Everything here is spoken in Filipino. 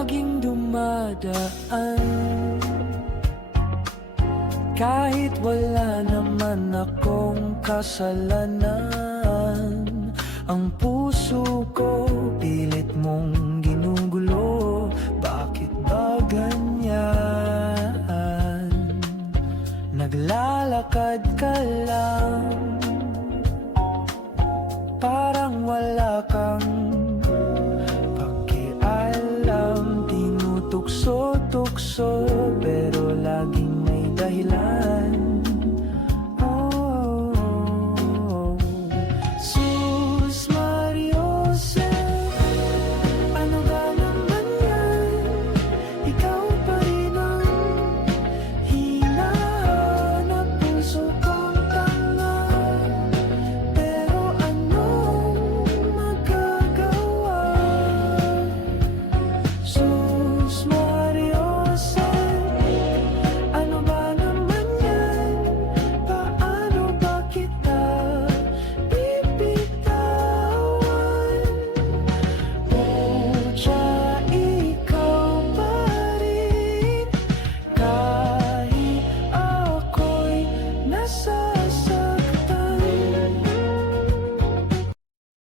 laging dumadaan. Kahit wala naman akong kasalanan, ang puso ko pilit mong ginugulo. Bakit ba ganyan? Naglalakad ka lang, parang wala kang pakialam. Tinutukso-tukso